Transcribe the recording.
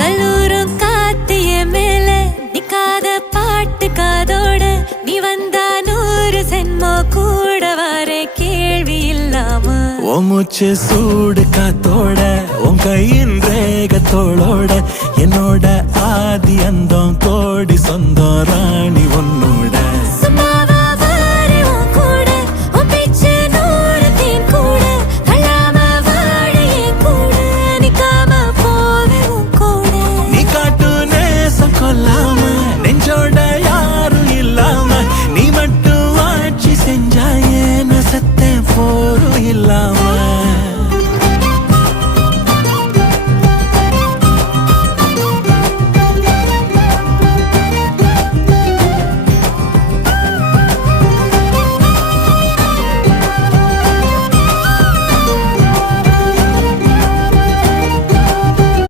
கல்லூரும் காத்திய மேல நிக்காத பாட்டு காதோட நீ வந்தா 100 சென்மோ கூட வர கேள்வி இல்லாம ஓ மூச்சு சூடு காத்தோட உன் கையின் ரேகத்தோளோட